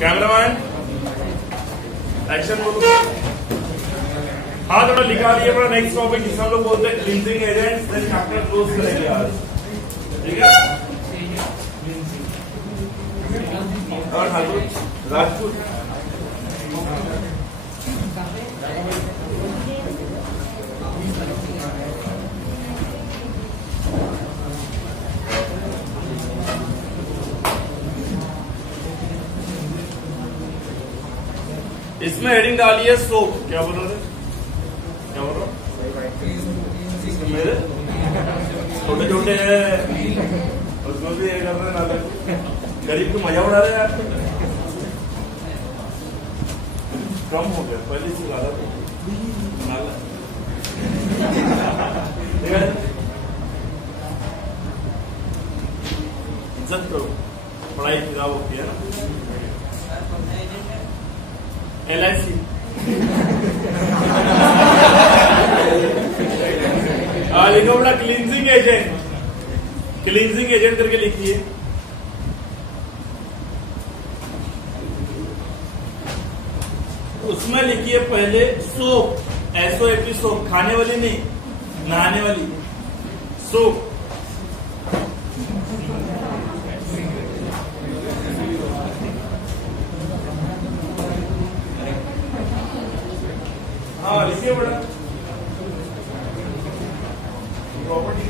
Cameraman action बोलो। हाँ थोड़ा लिखा दिया अपना नेक्स्ट टॉपिक जिसमें हम लोग बोलते हैं cleansing agents, then chapter close करेंगे आज, ठीक है। और ठाकुर राजपूत इसमें हेडिंग डाली है सोप। क्या बोल रहे थे, क्या बोल रहा मेरे छोटे छोटे हैं उसमें भी ये कर रहे हैं नाटक, गरीब को मजा उड़ा रहे हैं यार। कम हो गया पहले से ज्यादा नाला, ठीक है। इज्जत करो, पढ़ाई खराब होती है ना। LIC लिखो बड़ा क्लींजिंग एजेंट, क्लींजिंग एजेंट करके लिखिए। उसमें लिखिए पहले सोप, SOAP सोप, खाने वाली नहीं, नहाने वाली सोप। हाँ लिखिए बड़ा प्रॉपर्टी,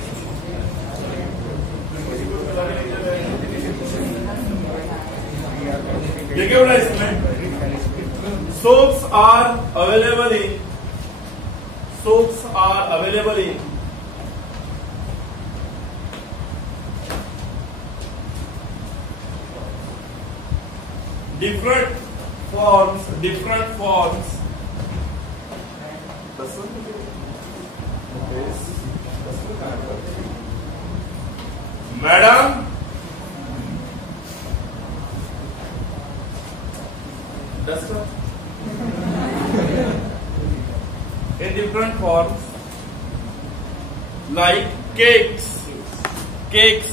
देखिए बड़ा इसमें soaps are available in, soaps are available in different forms, different forms. Madam in different forms like cakes, cakes,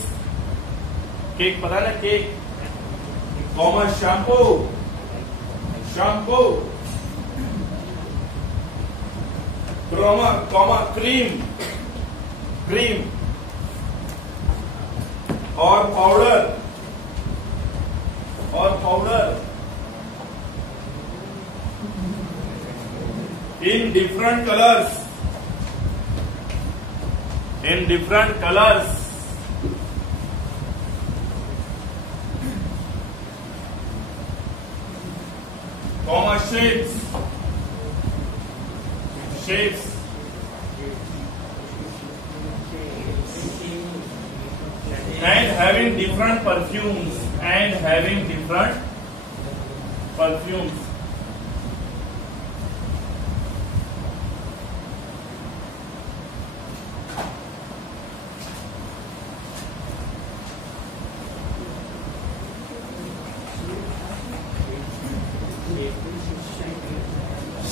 cake पता है ना, cake, comma shampoo, shampoo, comma cream, cream, और पाउडर, और powder in different colors, in different colors, comma shapes, shapes, and having different perfumes, and having different perfumes.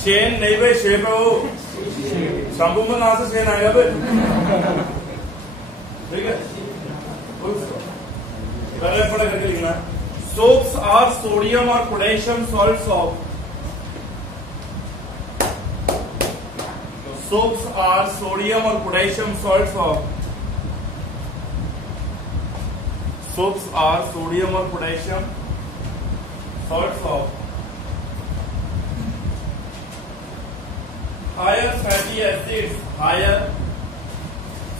Shane नहीं भाई, shape है वो, shampoo में कहां से शेन आएगा भाई, ठीक है। पहले पढ़ा करके लिखना। सोप्स आर सोडियम और potassium salts of, soaps are sodium और potassium salts of, soaps are sodium और potassium salts of higher fatty acids, higher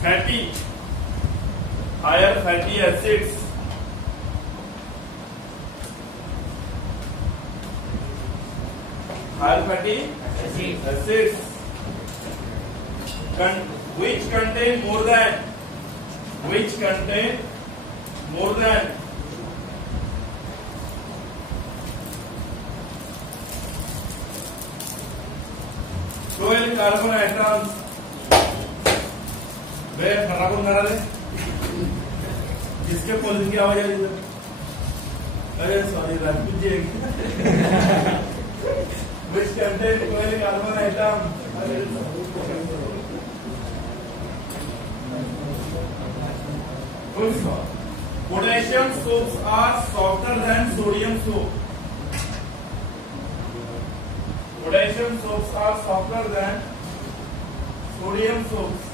fatty acids, higher fatty acids which contain more than 12 carbon items. वे फटाफट मारा दे, किसके polish की आवाज आ रही है? अरे sorry Rajput ji. which contain 12 carbon atom, potassium soaps are softer than sodium soap, Potassium soaps are softer than sodium soaps.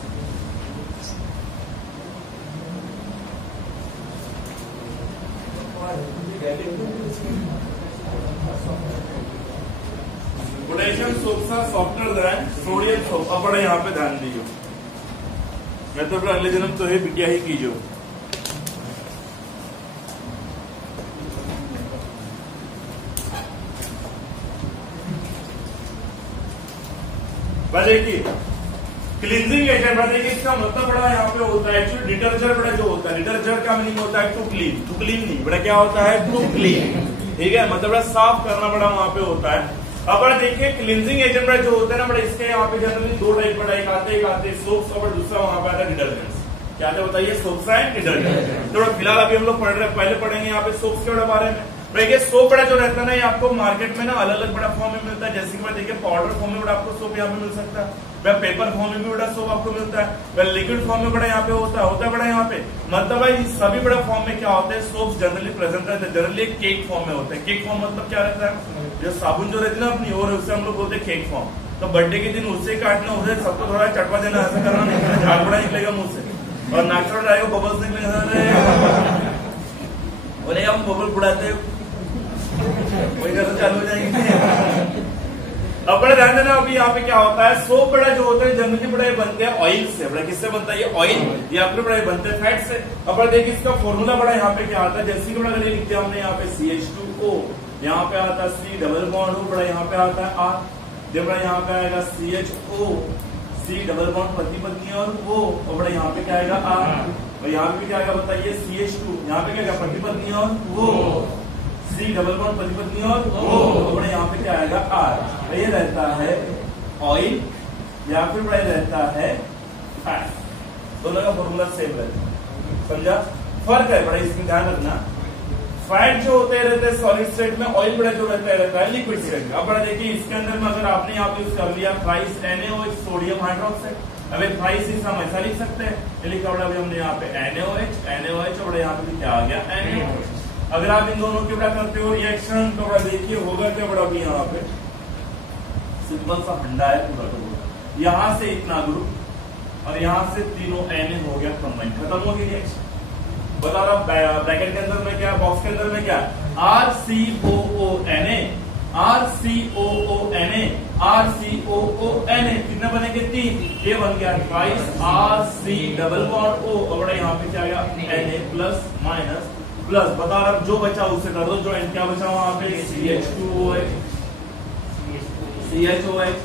Potassium soaps are softer than sodium soap. अब बड़ा यहाँ पे ध्यान दीजिए, मैं तो अगले जन्म तो ही विज्ञा ही कीजिए। देखिए क्लींजिंग एजेंट, देखिए इसका मतलब बड़ा यहाँ पे होता है एक्चुअली डिटर्जेंट बड़ा जो होता है, डिटर्जेंट का मीनिंग होता है टू क्लीन नहीं बड़ा क्या होता है टू क्लीन, ठीक है, मतलब बड़ा साफ करना बड़ा वहां पे होता है। अब बड़ा देखिए क्लींजिंग एजेंट बड़ा जो होता है ना बड़ा, इसके यहाँ पे जनरली दो टाइप बड़ा, एक आते सोप्स और दूसरा वहां पे आता है डिटर्जेंट्स। क्या था बताइए, सोप्स एंड डिटर्जेंट। तो फिलहाल अभी हम लोग पढ़ रहे हैं, पहले पढ़ेंगे यहाँ पे सोप्स के बारे में। देखिए सोप बड़ा जो रहता है ना, ये आपको मार्केट में ना अलग अलग बड़ा फॉर्म में मिलता है। जैसे कि मैं देखिए पाउडर फॉर्म में बड़ा आपको सोप यहाँ पे मिल सकता है, वह पेपर फॉर्म में भी बड़ा सोप आपको मिलता है, वह लिक्विड फॉर्म में बड़ा यहाँ पे होता है बड़ा यहाँ पे। मतलब भाई सभी बड़ा फॉर्म में क्या होता है, सोप्स जनरली प्रेजेंट रहते हैं, जनरली केक फॉर्म में होते हैं। केक फॉर्म मतलब क्या रहता है, जो साबुन जो रहती है ना अपनी, और उससे हम लोग बोलते हैं केक फॉर्म। तो बर्थडे के दिन उससे काटना, उसे सबको थोड़ा चटवा देना, ऐसा करना नहीं, झाग बड़ा निकलेगा मुंह से और नाक से जाएगा, बबल्स निकलेगा, बोले हम बबल बुढ़ाते वही कैसे चालू हो जाएंगे। अब बड़ा ध्यान देना, अभी यहाँ पे क्या होता है, सोप बड़ा जो होता है जनरली बड़ा बनते हैं ऑयल से। बड़ा किससे बनता है, ये ऑयल या फिर बड़ा बनते हैं फैट से। अब बड़ा देखिए इसका फॉर्मूला बड़ा यहाँ पे क्या आता है, जैसे कि बड़ा अगर लिखते हैं हमने यहाँ पे CH2O, यहाँ पे आता है C डबल बॉन्ड O, बड़ा यहाँ पे आता है R, जब बड़ा यहाँ पे आएगा CHO, C डबल बॉन्ड पति पत्नी और O, और बड़ा यहाँ पे क्या आएगा R, और यहाँ पे क्या आएगा बताइए CH2, यहाँ पे क्या आएगा पति पत्नी और O, C डबल बॉन्ड पति पत्नी और O, बड़ा यहाँ पे क्या आएगा R। ये रहता है ऑयल या फिर बड़ा रहता है फैट, दोनों का फॉर्मूला सेम रहता है, समझा। फर्क है बड़ा, इसमें ध्यान रखना। फैट जो होते रहते हैं सॉलिड स्टेट में, ऑयल बड़ा जो रहता है लिक्विड स्टेट। अब बड़ा देखिए इसके अंदर में अगर आपने यहाँ पे यूज कर लिया थ्राइस NaOH सोडियम हाइड्रोक्साइड, अब थ्राइस इस हम ऐसा लिख सकते हैं, लिखा बड़ा हमने यहाँ पे NaOH और यहाँ पे क्या आ गया NaOH। अगर आप इन दोनों की बड़ा करते हो रिएक्शन, तो बड़ा देखिए होगा क्या बड़ा, भी यहाँ पे सिंपल सा हंडा है पूरा का पूरा, यहाँ से इतना ग्रुप और यहाँ से तीनों Na हो गया कंबाइन, खत्म हो गई रिएक्शन। बता रहा ब्रैकेट के अंदर में क्या, बॉक्स के अंदर में क्या, RCOONA, RCOONA, RCOONA, कितने बनेंगे, 3, ये बन गया twice RC double bond O, और यहाँ पे क्या आएगा Na प्लस माइनस प्लस। बता रहा जो बचा उससे कर दो, जो क्या बचा वहां पे CH2OH, CHOH,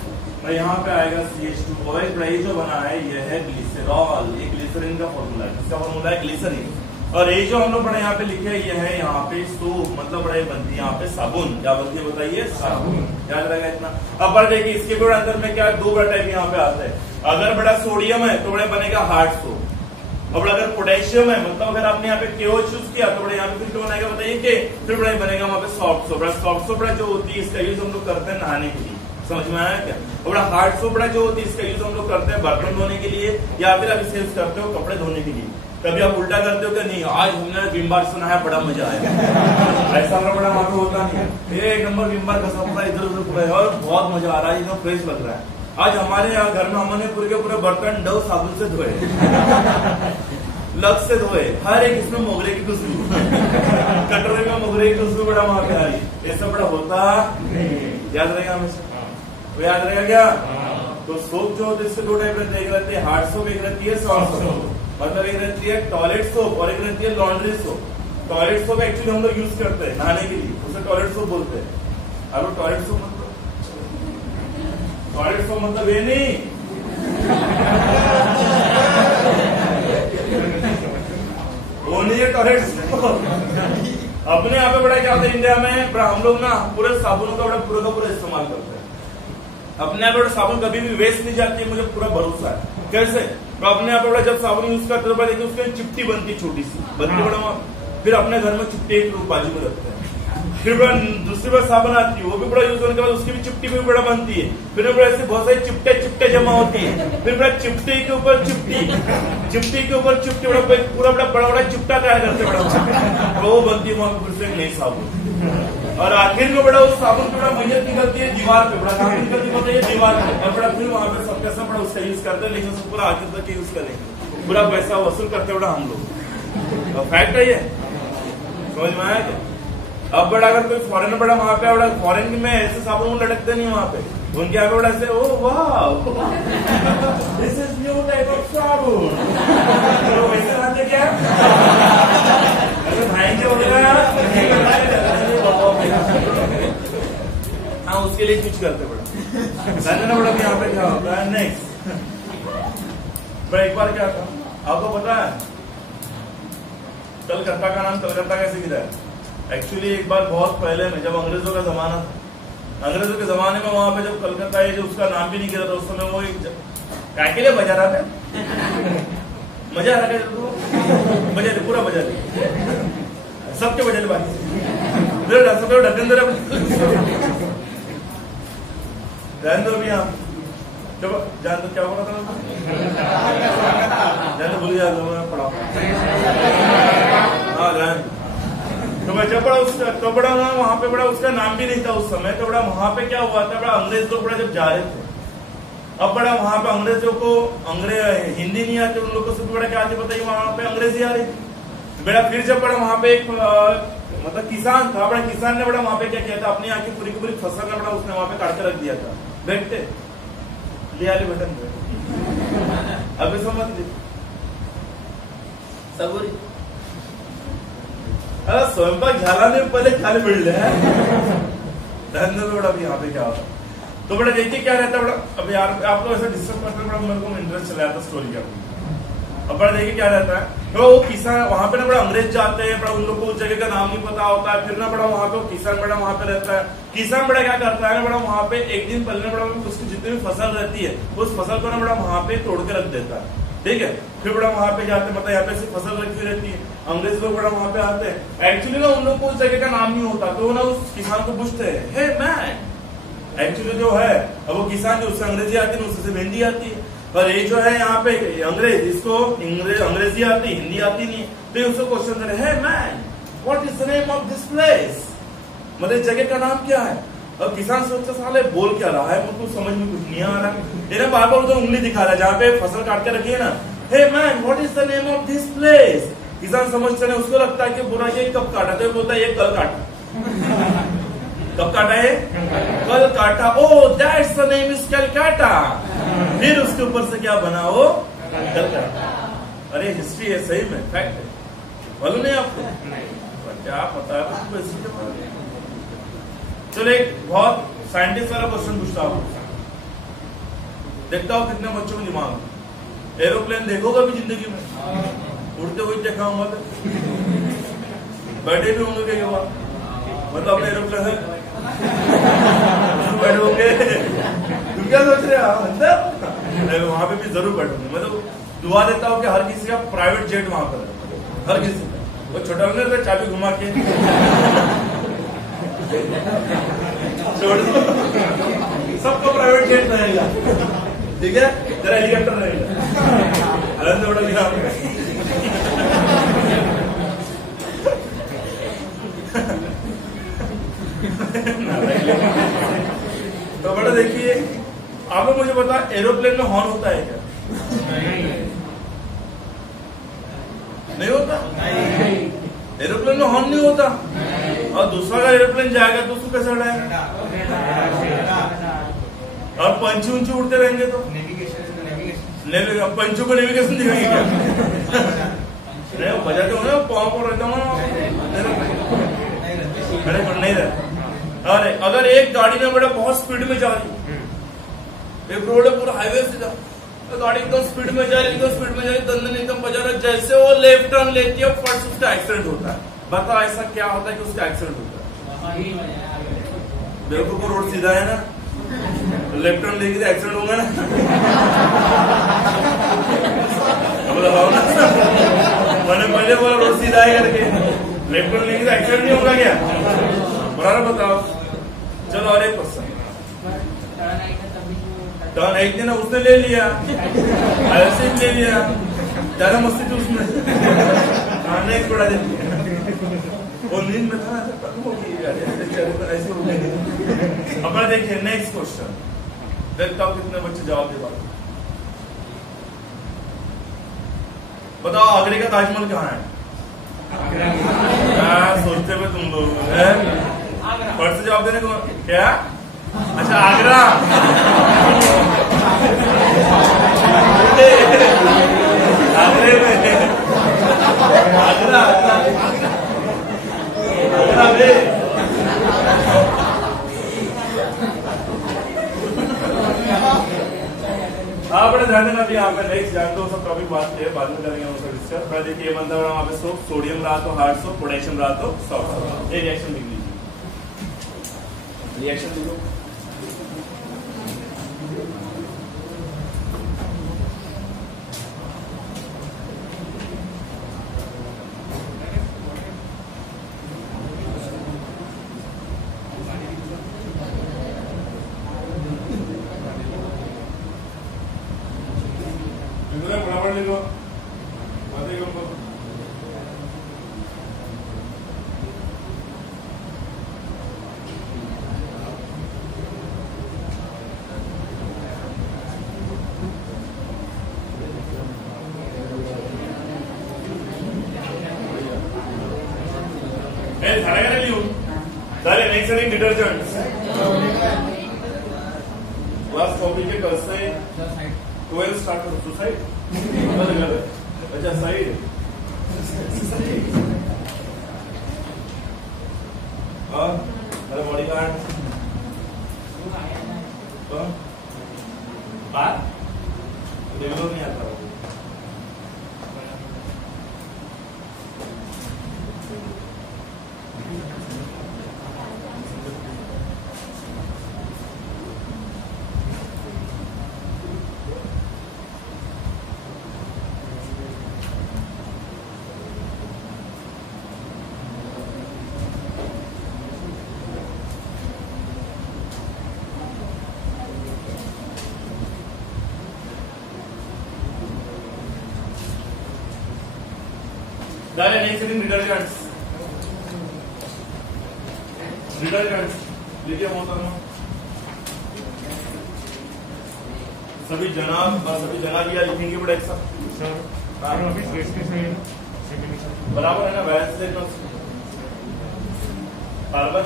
यहाँ पे आएगा CH2OH। ये जो बना है ये है ग्लिसरॉल, ये ग्लिसरीन का फॉर्मूला है, इसका फॉर्मूला है ग्लिसरीन। और ये जो हम लोग बड़े यहाँ पे लिखे ये है यहाँ पे सोप, मतलब बड़े बनती है यहाँ पे साबुन, क्या बनती है बताइए साबुन, याद रहेगा इतना। अब बड़ा देखिए इसके बड़ा अंदर में क्या है, दो बड़ा टाइप यहाँ पे आता है। अगर बड़ा सोडियम है तो बड़ा बनेगा हार्ड सोप, और अगर पोटेशियम है मतलब अगर आपने यहाँ पे KO चूज किया तो बड़ा यहाँ पे फिर क्या बनेगा बताइए कि फिर बड़ा बनेगा वहां पे सॉफ्ट सोप। सॉफ्ट सोप जो होती है इसका यूज हम लोग करते हैं नहाने के लिए, समझ में आया क्या। और बड़ा हार्ड सोप जो होती है इसका यूज हम लोग करते हैं बर्तन धोने के लिए, या फिर आप इसे यूज करते हो कपड़े धोने के लिए। कभी आप उल्टा करते हो कि नहीं, आज हमने विम बार सुना है बड़ा मजा आया, ऐसा बड़ा वहां पे होता नहीं है। एक नंबर विम बार का सफरा इधर उधर पूरा है और बहुत मजा आ रहा है, एकदम फ्रेश लग रहा है। आज हमारे यहाँ घर में हमने पूरे के पूरे बर्तन डव साबुन से धोए, लक्स से धोए, हर एक इसमें मोगरे की खुशबू, कटोरे में मोगरे की खुशबू बड़ा वहां पे आ रही, ये सब बड़ा होता याद रहेगा हमेशा, वो याद रहेगा क्या। तो सोप जो होती है इससे दो टाइप रहते हैं, एक रहती है हार्ड सोप, एक रहती है सॉफ्ट सोप। मतलब एक रहती है टॉयलेट सोप और एक रहती है laundry soap. Toilet soap actually हम लोग यूज करते हैं नहाने के लिए, उसे टॉयलेट सोप बोलते हैं। अब टॉयलेट सोप मतलब ये नहीं, वो नहीं है टॉयलेट सोप। अपने यहाँ पे बड़ा क्या होता है इंडिया में, हम लोग ना पूरे साबुनों का पूरा का पूरा इस्तेमाल करते हैं। अपने यहाँ पे साबुन कभी भी वेस्ट नहीं जाती है, मुझे पूरा भरोसा है। कैसे, तो अपने यहाँ पे जब साबुन यूज करते हो देखिए उसके चिपटी बनती छोटी सी बनती बड़ा, फिर अपने घर में चिपटी एक लोग बाजू में रखते हैं। फिर दूसरी बार साबुन आती है, वो भी बड़ा यूज होने के बाद उसकी भी चिपटी भी बड़ा बनती है। फिर बड़ा ऐसे बहुत सारी चिपटे जमा होती है, फिर बड़ा चिपटी के ऊपर चिपटी बड़ा पूरा बड़ा चिपटा तैयार करते बड़ा, वो बनती है वहां पे फिर से नई साबुन। और आखिर में बड़ा उस साबुन पे बड़ा मैयत निकलती है दीवार पे, बड़ा कहाँ निकलती है दीवार पे, और बड़ा फिर वहां पे सबके सब बड़ा उसका यूज करते हैं, लेकिन उसको पूरा आखिर तक यूज करेंगे, पूरा पैसा वसूल करते बड़ा हम लोग। फैक्ट है ये, समझ में आया क्या? अब बड़ा अगर कोई फॉरेनर बड़ा वहां पे बड़ा फॉरेन में ऐसे साबुन लटकते नहीं वहां पे, उनके यहाँ पे बड़ा ऐसे ओ वाह this is new type of साबुन, तो वैसे लाते क्या भाई क्या बोलेगा, हाँ उसके लिए कुछ करते बड़ा बड़ा यहाँ पे क्या होता है। नेक्स्ट बड़ा एक बार क्या था आपको पता है, कलकत्ता का नाम कलकत्ता कैसे गिरा है? एक्चुअली एक बार बहुत पहले में जब अंग्रेजों का जमाना था, अंग्रेजों के जमाने में वहां पे जब कलकत्ता है जो उसका नाम भी नहीं गिरा था उस समय, वो क्या के लिए बजा रहा था, मजा आ रहा है बजा पूरा बजा सबके बजा बाकी ढक्कन दे ध्यान दो भी आप चलो जान दो क्या बोला था, जान भूल जा पढ़ा हाँ जान। तो बच्चा बड़ा उसका तो बड़ा वहां पे बड़ा उसका नाम भी नहीं था उस समय, तो बड़ा वहां पे क्या हुआ था, बड़ा अंग्रेज लोग बड़ा जब जा रहे थे, अब बड़ा वहां पे अंग्रेजों को हिंदी नहीं आती, उन लोगों से बड़ा क्या आती बताइए, वहां पे अंग्रेजी आ रही थी बेटा। फिर जब बड़ा वहां पे एक मतलब किसान था, बड़ा किसान ने बड़ा वहां पे क्या किया था, अपनी आंखें पूरी की पूरी फसल ने बड़ा उसने वहां पे काट के रख दिया था, बैठते लिया बटन अभी समझ ली सबोरी अरे स्वयंपाक झालाने पहले खाली मिल रहे बड़ा अभी यहाँ पे क्या होता, तो बड़ा देखिए क्या रहता है बड़ा, अब यार आप लोग ऐसा डिस्कस करते बड़ा मेरे को इंटरेस्ट चला जाता स्टोरी का। अब बड़ा देखिए क्या रहता है, तो वो किसान वहां पे ना बड़ा अंग्रेज जाते हैं, बड़ा उन लोग को उस जगह का नाम नहीं पता होता है, फिर ना बड़ा वहां पे किसान बड़ा वहां पे रहता है, किसान बड़ा क्या करता है ना बड़ा वहां पे एक दिन पहले बड़ा उसकी जितनी भी फसल रहती है उस फसल को ना बड़ा वहां पे तोड़ के रख देता है, ठीक है। फिर बड़ा वहां पे जाते मतलब यहाँ पे सिर्फ फसल रखी रहती है, अंग्रेज लोग बड़ा वहां पे आते हैं, एक्चुअली ना उन लोग को उस जगह का नाम नहीं होता, तो ना उस किसान को पूछते हैं हे मैन, एक्चुअली जो है अब वो किसान जो उससे अंग्रेजी आती है उससे हिंदी आती है, और ये जो है यहाँ पे अंग्रेज इसको अंग्रेजी आती हिंदी आती नहीं, तो उसको क्वेश्चन करे hey man what is the name of this place, मतलब जगह का नाम क्या है। अब किसान सोचता साले बोल क्या रहा है, मुझको समझ में कुछ नहीं आ रहा है, बार बार उधर उंगली दिखा रहा है जहाँ पे फसल काट के रखी है ना, hey man what is the name of this place. किसान समझते नहीं, उसको लगता है कि बुरा ये कब काटा, तो बोलता है ये कल काटा कब काटा है, कल काटा, ओ that's the name is Calcutta, फिर उसके ऊपर से क्या बना वो कलकत्ता। अरे हिस्ट्री है सही में, फैक्ट है, बोलो नहीं आपको क्या पता है। चलो एक बहुत साइंटिस्ट वाला क्वेश्चन पूछता हूँ, देखता हूँ कितने बच्चों में दिमाग, एरोप्लेन देखोगे भी जिंदगी में, उड़ते हुए देखा होगा, बैठे भी होंगे कई बार, मतलब अपने एरोप्लेन है बैठे होंगे, तुम क्या सोच रहे हो अंदर, वहां पे भी जरूर बैठोगे, मतलब दुआ देता हूँ कि हर किसी का प्राइवेट जेट वहां पर है, हर किसी का, वो छोटा होने से चाबी घुमा के छोड़ दो, सबको प्राइवेट जेट रहेगा, ठीक है, तेरा हेलीकॉप्टर रहेगा, अलग बड़ा लिखा तो बड़ा देखिए आप लोग मुझे बता, एरोप्लेन में हॉर्न होता है क्या? नहीं होता, एरोप्लेन में हॉर्न नहीं होता, और दूसरा अगर एरोप्लेन जाएगा तो उसको कैसे उड़ाएगा, और पंछी उंची उड़ते रहेंगे तो पंछी को नेविगेशन दिखाएंगे क्या? नहीं बजाते हो पाँव को रहता हूँ नहीं रहता। अरे अगर एक गाड़ी में बड़ा बहुत स्पीड में जा रही, एक रोड है पूरा हाईवे से जा, तो गाड़ी एकदम स्पीड में जा रही, एकदम स्पीड में जा रही, दंदन एकदम बजा रहा, जैसे वो लेफ्ट टर्न लेती है फर्स्ट उसका एक्सीडेंट होता है। बताओ ऐसा क्या होता है कि उसका एक्सीडेंट होता है? बेवकूफ को रोड सीधा है ना, लेफ्ट टर्न लेगी तो एक्सीडेंट होगा ना, बताओ ना, मैंने पहले बोला रोड सीधा है करके, लेफ्ट टर्न लेगी तो एक्सीडेंट नहीं होगा क्या? बराबर बताओ। चलो और एक क्वेश्चन, टर्न एक दिन उसने ले लिया, ऐसे ले लिया, ज्यादा मस्ती थी उसमें, एक बड़ा दे वो नींद में था ऐसे हो गई। अब देखिए नेक्स्ट क्वेश्चन, देखता हूँ कितने बच्चे जवाब दे पाते। बताओ आगरे का ताजमहल कहाँ है? क्या सोचते हुए तुम लोग फट से जवाब देने को क्या? अच्छा आगरा। आगरे में आगरा हाँ बड़े ध्यान देना। अभी यहाँ पे नेक्स्ट जान दो सब टॉपिक बात किए, बाद में करेंगे हम सब डिस्कस। पर देखिए ये बनता है वहाँ पे सोप, सोडियम रहा तो हार्ड सोप, पोटेशियम रहा तो सॉफ्ट। ये रिएक्शन लिख लीजिए, रिएक्शन लिखो। बराबर लिखो डिटर्जेंट क्लास कॉपी के कल से 12 स्टार्ट करो। सुसाइड अच्छा साइड और बॉडी गार्ड बात रेगुलर नहीं आता। डिटर्जेंट्स डिटर्जेंट्स लिखिए मोहतरमा। सभी जनाब और सभी जनाबिया लिखेंगे बड़ा एक साथ बराबर है ना? वैसे कार्बन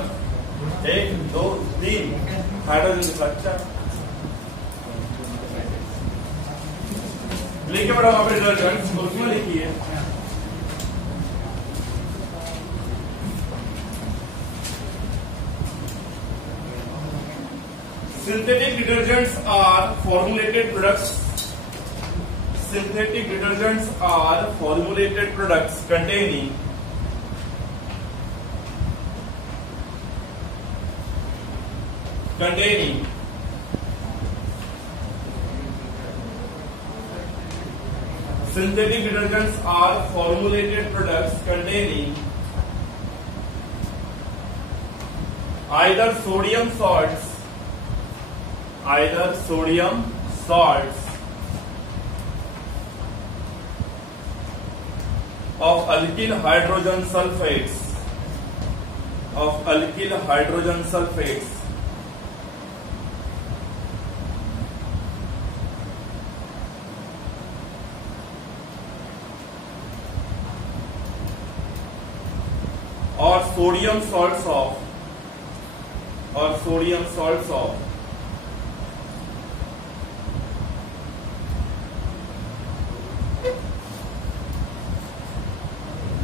1 2 3 हाइड्रोजन स्ट्रक्चर लिखिए बड़ा वहां पे डिटर्जेंट्स उसमें लिखिए synthetic detergents are formulated products. Synthetic detergents are formulated products containing synthetic detergents are formulated products containing either sodium salts of alkyl hydrogen sulfates or sodium salts of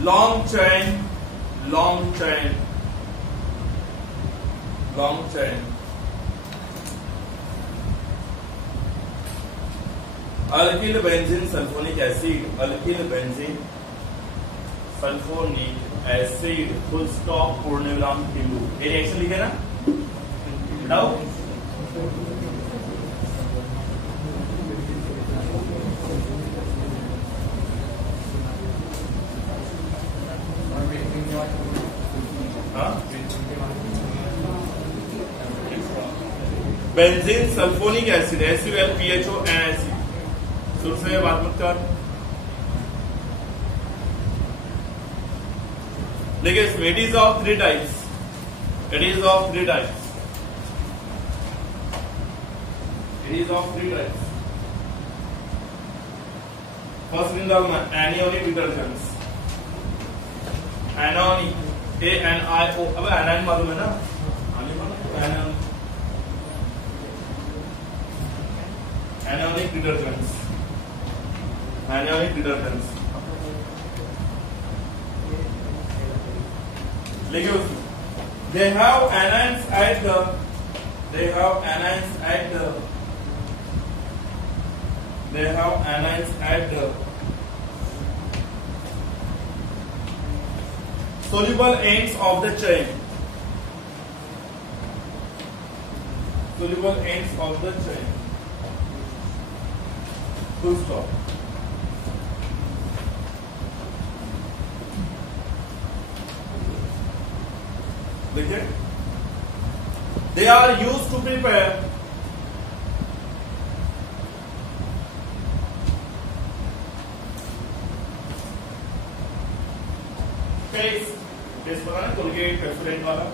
long chain alkyl benzene sulfonic acid full stop पूर्ण विराम बिंदु। ये reaction लिखे ना बताओ। Benzene sulphonic acid SuLPHO NaC शुरू से बात मत कर। देखिए इसमें it is of three types, it is of three types, it is of three types. First in the anionic detergents, anionic, ANIO, अब एनाइन मालूम है ना, एनियोनिक डिटर्जेंट्स, एनियोनिक डिटर्जेंट्स लिखिए उसमें they have anions at the, they have anions at the, they have anions at the soluble ends of the chain, soluble ends of the chain, full stop। देखिए they are used to prepare paste, paste पता ना Colgate Pepsodent वाला,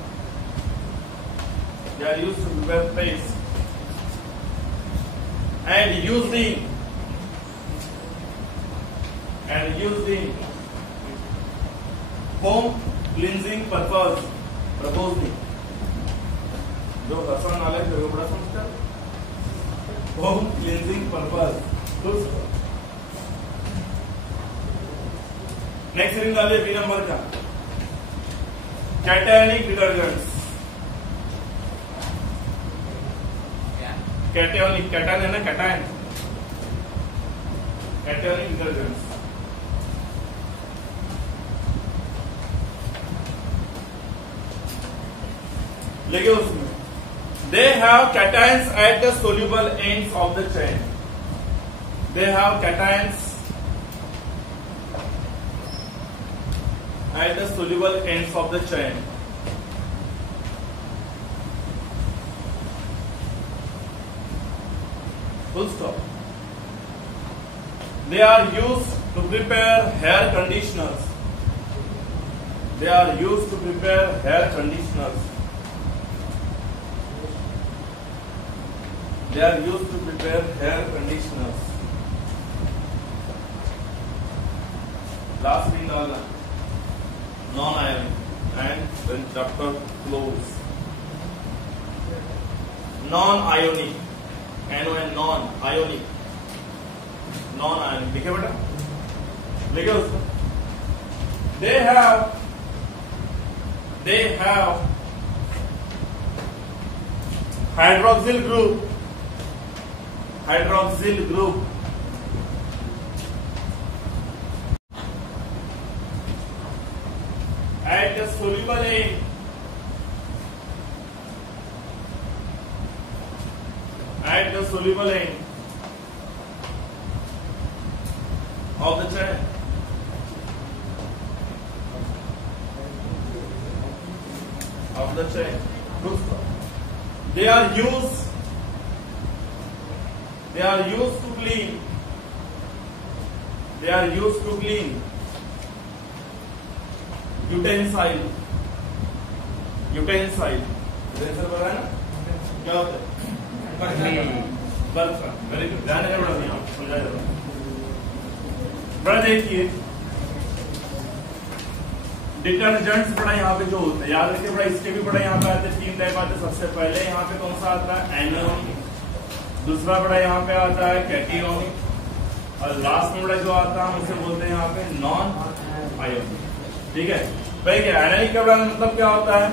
they are used to prepare paste and used in home cleansing purpose, propose नहीं, जो रसोई नाले जो बड़ा समझता है, home cleansing purpose. Next reading डालिए बी नंबर का, कैटायनिक डिटर्जेंट्स, कैटायनिक, कैटायन है ना, कैटायन, कैटायनिक डिटर्जेंट्स। देखिए उसमें they have cations at the soluble ends of the chain, they have cations at the soluble ends of the chain, full stop। they are used to prepare hair conditioners, they are used to prepare hair conditioners, they are used to prepare hair conditioners। last thing डालना non ionic, and then chapter close। non ionic, NON, non ionic, non ionic लिखे बेटा, लिखे उसको they have hydroxyl group, hydroxyl group at the soluble end, at the soluble end of the chain, of the chain। they are used to clean, they are used to clean utensil, utensil पता है ना क्या होता है, बर्तन। Very good, ध्यान है बड़ा, यहाँ समझाया जाता है बड़ा। देखिए डिटर्जेंट्स बड़ा यहाँ पे जो होते हैं, याद रखिए बड़ा, इसके भी बड़ा यहाँ पे आते हैं, तीन टाइप आते हैं। सबसे पहले यहाँ पे कौन सा आता है, एनियोनिक, दूसरा बड़ा यहाँ पे आता है कैटियोनिक, और लास्ट में बड़ा जो आता है उसे बोलते हैं यहाँ पे नॉन आयोनिक। ठीक है भाई, क्या एनालिक का बड़ा मतलब क्या होता है,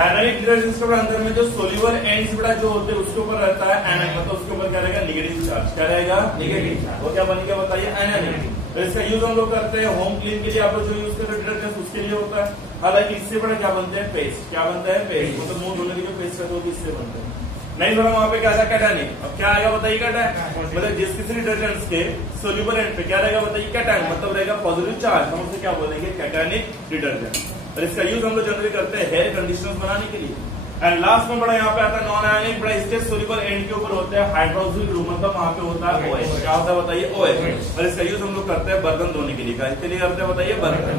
एनालिक डिटर्जेंट्स के अंदर में जो सोल्यूबल एंड्स बड़ा जो होते हैं उसके ऊपर रहता है एनालिक, मतलब उसके ऊपर क्या रहेगा, नेगेटिव चार्ज। क्या रहेगा, नेगेटिव चार्ज। वो क्या बनेगा बताइए, एनालिक। तो इसका यूज हम लोग करते हैं होम क्लीन के लिए, आप लोग जो यूज करते हैं डिटर्जेंट उसके लिए होता है। हालांकि इससे बड़ा क्या बनता है, पेस्ट। क्या बनता है, पेस्ट, मतलब मुंह धोने के जो पेस्ट करते हो इससे बनता है। नहीं थोड़ा वहां पे क्या था, कैटायनिक। अब क्या आएगा बताइए, कैटायन, मतलब जिस किसी डिटर्जेंट्स के सोल्यूबल एंड पे क्या रहेगा बताइए, कैटायन, मतलब रहेगा पॉजिटिव चार्ज। हम उसे क्या बोलेंगे, कैटायनिक डिटर्जेंट। और इसका यूज हम लोग जनरली करते हैं हेयर कंडीशनर बनाने के लिए। एंड लास्ट में बड़ा यहाँ पे आता है नॉन आयोनिक, बड़ा इसके सोल्यूबल एंड के ऊपर होता है हाइड्रोक्सिल ग्रुप, मतलब वहां पे होता है OH। क्या होता है बताइए, OH। और इसका यूज हम लोग करते हैं बर्तन धोने के लिए। इसके लिए करते हैं बताइए, बर्तन।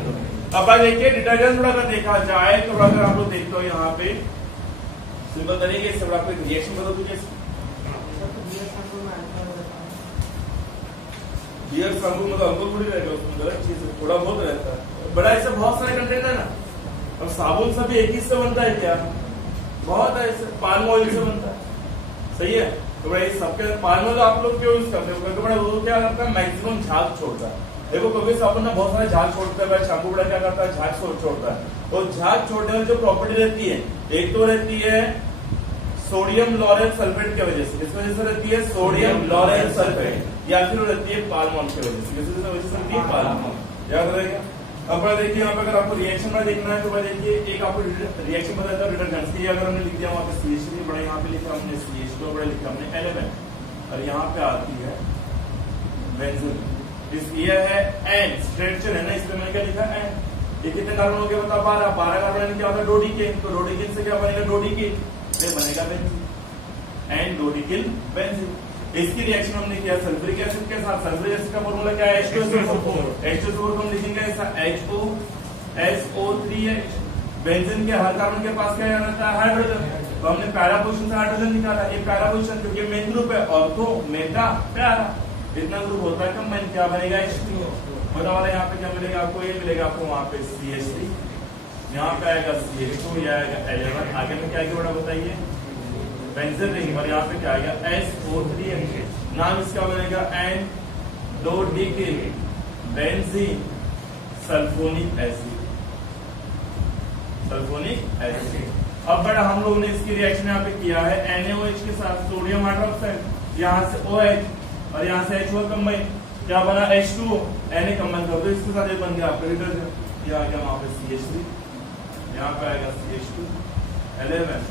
अब देखिए डिटर्जेंट थोड़ा अगर देखा जाए तो अगर आप लोग देखते हो यहाँ पे सिंपल तरीके से आपको एक रिएक्शन बता दूं कैसे बियर शैम्पू में तो अंकुर थोड़ी रहेगा, उसमें गलत चीज थोड़ा बहुत रहता है, बड़ा ऐसे बहुत सारे कंटेंट है ना। अब साबुन सभी एक ही से बनता है क्या? बहुत ऐसे पाम ऑयल से बनता है, सही है। तो भाई सबके पाम ऑयल आप लोग क्यों यूज करते हो? क्योंकि बड़ा वो क्या करता है, मैक्सिमम झाग छोड़ता है। देखो कभी साबुन ना बहुत सारे झाग छोड़ता है, भाई शैम्पू बड़ा क्या करता है, झाग छोड़ता है। और झाग छोड़ने में जो प्रॉपर्टी रहती है, एक तो रहती है सोडियम लॉरेल सल्फेट की वजह से, किस वजह से रहती है? सोडियम लॉरेल सल्फेट, या फिर रहती है पाम ऑयल की वजह से, किस वजह से रहती है? Palm oil. याद रहेगा। अब देखिए यहाँ पे अगर आपको रिएक्शन में देखना है तो भाई देखिए एक आपको रिएक्शन बताता है डिटर्जेंट्स की। अगर हमने लिख दिया वहाँ पे CH3 बड़ा, यहाँ पे लिखा हमने CH2 बड़ा, लिखा हमने एलिमेंट, और यहाँ पे आती है बेंजीन। ये है एन स्ट्रेचर है ना, इसलिए मैंने क्या लिखा एन। ये कितने कार्बन हो गया बता? 12। 12 कार्बन क्या होता है? डोडिकेन। तो डोडिकेन से क्या बनेगा? डोडिकेन, ये बनेगा बेंजीन, एन डोडिकेन बेंजीन। इसकी रिएक्शन हमने किया सल्फ्यूरिक एसिड के साथ। सल्फ्यूरिक एसिड का फॉर्मूला क्या है? H2SO4। H2SO4 हम लिखेंगे ऐसा HOSO3H। बेंजीन के हर कार्बन के पास क्या रहता है? हाइड्रोजन। तो हमने पहला पोजीशन से हाइड्रोजन निकाला, ये पहला पोजीशन क्योंकि मेन ग्रुप है, ऑर्थो मेटा पैरा, इतना ग्रुप होता है कंबाइन, क्या बनेगा? H2O। बता वाला यहाँ पे क्या मिलेगा आपको? ये मिलेगा आपको वहां पे CH3, यहाँ पे आएगा CH2, ये आएगा 11। आगे में क्या बड़ा बताइए? बेंजीन रिंग, और यहाँ पे क्या आएगा? SO3H। नाम इसका बनेगा N dodecyl benzene sulphonic acid, sulphonic acid. अब बड़ा हम लोग ने इसकी रिएक्शन यहाँ पे किया है NaOH के साथ सोडियम हाइड्रोक्साइड, यहाँ से OH और यहाँ से H2O कंबाइन, क्या बना? H2O। Na कंबाइन कर दो इसके साथ, ये बन गया आपका डिटर्जेंट। ये आ गया वहां पे CH3, यहाँ पे आएगा CH2 11,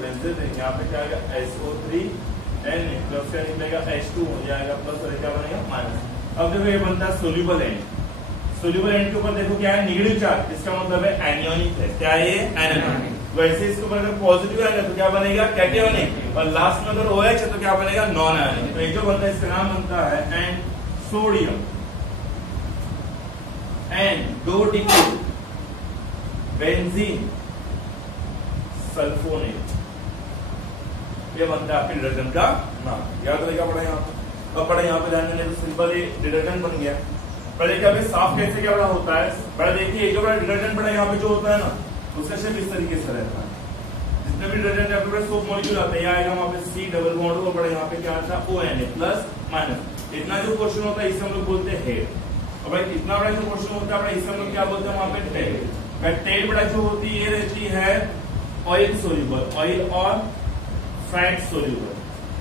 बेंजीन रिंग, यहाँ पे क्या आएगा? SO3Na प्लस क्या निकलेगा? H2O, ये आएगा प्लस, और क्या बनेगा? माइनस। अब देखो ये बनता है सोल्यूबल एंड। सोल्यूबल एंड के ऊपर देखो क्या है? नेगेटिव चार्ज, इसका मतलब है एनियोनिक है। क्या है ये? एनियोनिक। वैसे इसके ऊपर अगर पॉजिटिव आएगा तो क्या बनेगा? कैटियोनिक, और लास्ट में अगर OH है तो क्या बनेगा? Non ionic. तो ये जो बनता है इसका नाम बनता है N sodium N dodecyl benzene sulphonate, ये बनता है आपके डिटर्जेंट का नाम। याद रहेगा पड़ा यहाँ पे। अब पड़ा यहाँ पे ध्यान देने, तो सिंपल ये डिटर्जेंट बन गया। पर देखिए अभी साफ कैसे क्या बड़ा होता है? बड़ा देखिए जो बड़ा डिटर्जेंट बड़ा यहाँ पे जो होता है ना, उसका शेप इस तरीके से रहता है। जितने भी डिटर्जेंट आपके पास सोप मॉलिक्यूल आता है, आएगा वहाँ पे C डबल बॉन्ड, और बड़ा यहाँ पे क्या आता है? ONA plus minus. इतना जो पोर्शन होता है इसे हम लोग बोलते हैं हेड। और भाई इतना बड़ा जो पोर्शन होता है इसे हम लोग क्या बोलते हैं? वहाँ पे टेल। टेल बड़ा जो होती है ये रहती है ऑयल सोल्यूबल, ऑयल और फैट सोल्यूबल।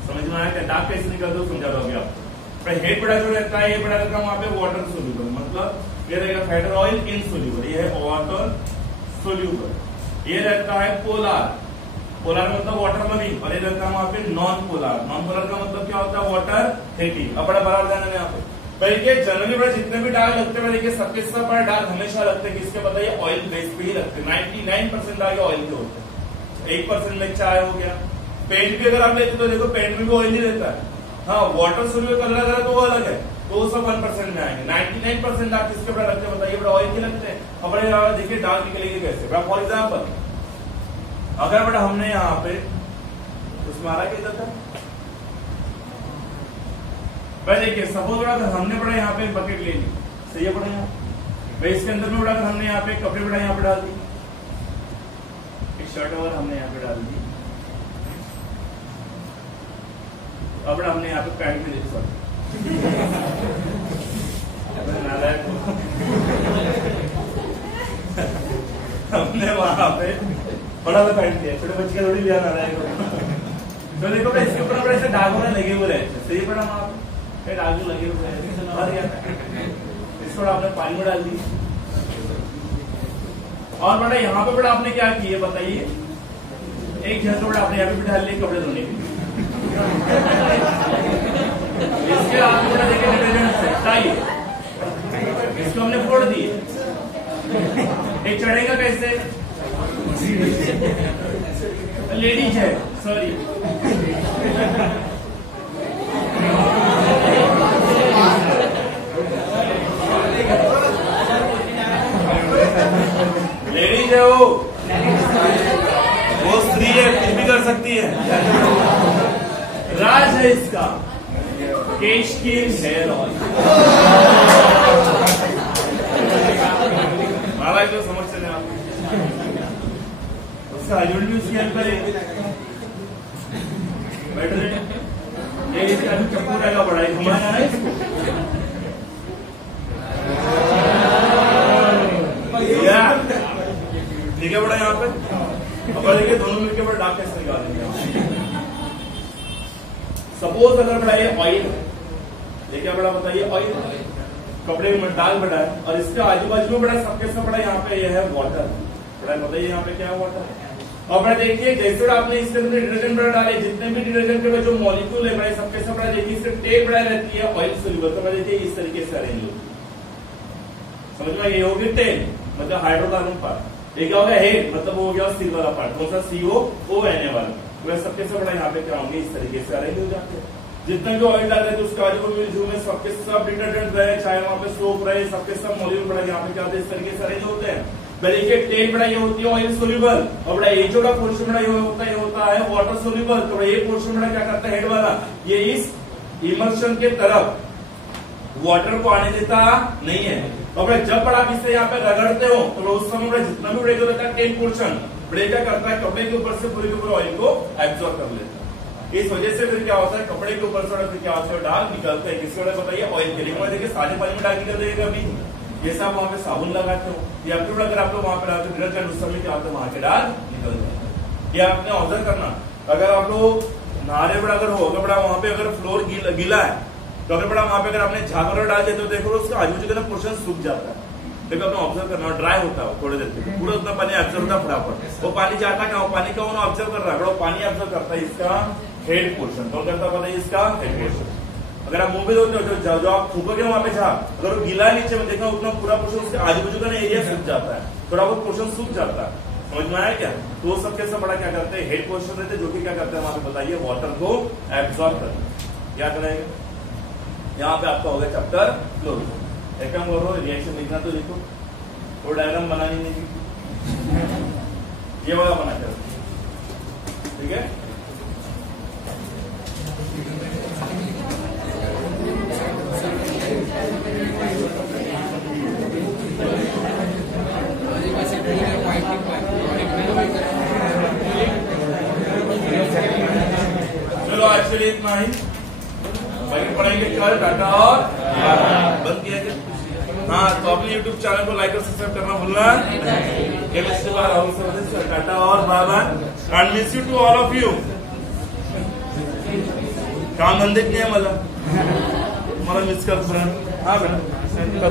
समझ में आया? डार्क कैसे निकलते हो समझा दोगे आपको। हेड बड़ा जो रहता है, ये बड़ा रहता है वहां पे वाटर सोल्यूबल, मतलब ये रहेगा फैट और ऑयल इनसोल्यूबल, ये है वाटर सोल्यूबल। ये रहता है पोलार, पोलार मतलब वाटर लविंग, और ये रहता है वहां पे नॉन पोलार। नॉन पोलार का मतलब क्या होता है? Water hating. अब बड़ा बराबर ध्यान है यहाँ पे। जनरली बड़ा जितने भी डार्क लगते हैं देखिए सबके सब बड़ा डार्क हमेशा लगते हैं किसके पता है? ऑयल बेस पे ही लगते हैं। 99% डार्क ऑयल के होते हैं, 1% में चाय हो गया। पेंट भी अगर आप लेते तो देखो पेंट में भी ऑयल ही रहता है। हाँ वाटर सोल्यूबल कलर अगर तो वो अलग है, तो वो सब 1% में आएंगे। 99% डार्क किसके बड़ा लगते हैं बताइए? बड़ा ऑयल के लगते हैं। अब बड़ा देखिए डार्क निकलेगी कैसे? फॉर एग्जाम्पल अगर बड़ा हमने यहाँ पे उसमें आ रहा क्या था? देखिए सपोज बड़ा हमने बड़ा यहाँ पे बकेट ले ली, सही है बड़ा यहाँ भाई, इसके अंदर में बड़ा हमने यहाँ पे कपड़े बड़ा यहाँ पे डाल दी, एक शर्ट वगैरह हमने यहाँ पे डाल दी, अब बड़ा हमने यहाँ पे पैंट में देखा हमने वहां पे बड़ा सा पैंट दिया, छोटे बच्चे का थोड़ी लिया ना तो देखो भाई इसके ऊपर बड़े से दाग होने लगे हुए रहते, सही पड़ा वहां पे दाग लगे हुए हैं, इसको आपने पानी में डाल दी। और बड़ा यहाँ पे बड़ा आपने क्या किया बताइए? एक जगह बड़ा आपने यहाँ पे डाल लिए कपड़े धोने के लिए, इसके आप बड़ा देखिए डिटर्जेंट से इसको हमने फोड़ दिए, एक चढ़ेगा कैसे? लेडीज है सॉरी, है वो स्त्री है, कुछ भी कर सकती है। राज है इसका केश की हेयर ऑयल। महाराज को समझ चले आप, उसका हस्बैंड भी उसकी हेल्प करेगी। बैठे ये इसका चप्पू रहेगा, बड़ा ही घुमाया है ठीक है बड़ा यहाँ पे। अब देखिए दोनों मिलकर बड़ा डाक कैसे निकालेंगे। सपोज अगर बड़ा ये ऑयल ये क्या बड़ा बताइए, ऑयल कपड़े में डाल बड़ा है और इसके आजू बाजू में बड़ा सबके सब बड़ा यहाँ पे ये है वाटर। बड़ा बताइए यहाँ पे क्या है वाटर। और बड़ा देखिए जैसे आपने इसके अंदर डिटर्जेंट बड़ा डाले, जितने भी डिटर्जेंट के जो मॉलिक्यूल है बड़ा सबके सब बड़ा देखिए इसके टेप बड़ा रहती है ऑयल सोल्यूबल। तो देखिए इस तरीके से अरेंज होगी, समझ में। ये होगी टेल मतलब हाइड्रोकार्बन पार्ट, ये क्या हो गया हेड मतलब वो हो गया सिर वाला पार्ट, कौन सा COONA वाला। वह सबके सब बड़ा यहाँ पे क्या होंगे इस तरीके से अरेंज हो जाते हैं। जितने भी ऑयल डाल रहे थे उसका आजू बाजू में सबके सब डिटर्जेंट रहे, चाहे वहां पे सोप रहे, सबके सब मॉलिक्यूल बड़ा यहाँ पे क्या होते हैं इस तरीके से अरेंज होते हैं। देखिए टेल बड़ा ये होती है ऑयल सोल्यूबल और बड़ा ये जो पोर्शन बड़ा ये होता है वाटर सोल्यूबल। तो ये पोर्शन बड़ा क्या करता है हेड वाला, ये इस इमर्शन के तरफ वाटर को आने देता नहीं है। और जब बड़ा इसे यहाँ पे रगड़ते हो तो उस समय बड़ा जितना भी ब्रेक होता है टेल पोर्शन ब्रेक क्या करता है कपड़े के ऊपर से पूरे के पूरे ऑयल को एब्जॉर्ब कर लेता है। इस वजह से फिर क्या होता है कपड़े के ऊपर से फिर क्या होता है डाल निकलते हैं। किसके वजह बताइए ऑयल के लिए। देखिए सादे पानी में डाल निकल जाएगा अभी, ये सब वहां पे साबुन लगाते हो या फिर अगर आप लोग वहां पे डालते डिटर्जेंट उस समय क्या होता है वहां के डाल निकल जाते हैं। ये आपने ऑब्जर्व करना, अगर आप लोग नहाने बड़ा अगर हो बड़ा वहां पे अगर फ्लोर गीला है तो अगर बड़ा वहां पे अगर आपने झाग डाल देते हो देखो उसका आजू बाजू का पोर्शन सूख जाता है। देखो आपने ऑब्जर्व करना, ड्राई होता है थोड़ी देर तक पूरा उतना पानी ऑब्जर्व होता है फटाफट। वो पानी जाता क्या, पानी का ऑब्जर्व कर रहा है, वो पानी ऑब्जर्व करता है इसका हेड पोर्शन। कौन करता पता है इसका हेड पोर्शन। अगर आप मुंह पे धोते हो जो आप थूकोगे वहां पे झाग अगर वो गीला है नीचे में देखना उतना पूरा पोर्शन उसके आजू बाजू का एरिया सूख जाता है, थोड़ा बहुत पोर्शन सूख जाता है। समझ में आया क्या। तो वो सबके सब बड़ा क्या करते हैं हेड पोर्शन रहते जो कि क्या करते हैं वहां पे बताइए वाटर को एब्जॉर्ब करते हैं। क्या करेंगे यहाँ पे आपका हो गया चैप्टर क्लोज। एक काम करो रिएक्शन लिखना तो लिखो, वो डायग्राम बनानी नहीं ये वाला बना कर ठीक है। चलो एक्चुअली इतना ही बाकी पढ़ाएंगे कल टाटा और बंद किया गया। हाँ तो अपने YouTube चैनल को लाइक और सब्सक्राइब करना भूलना। केमिस्ट्री वाला टाटा और bye bye and miss you to all of you. काम धंदे नहीं है मला मिस कर। हाँ बेटा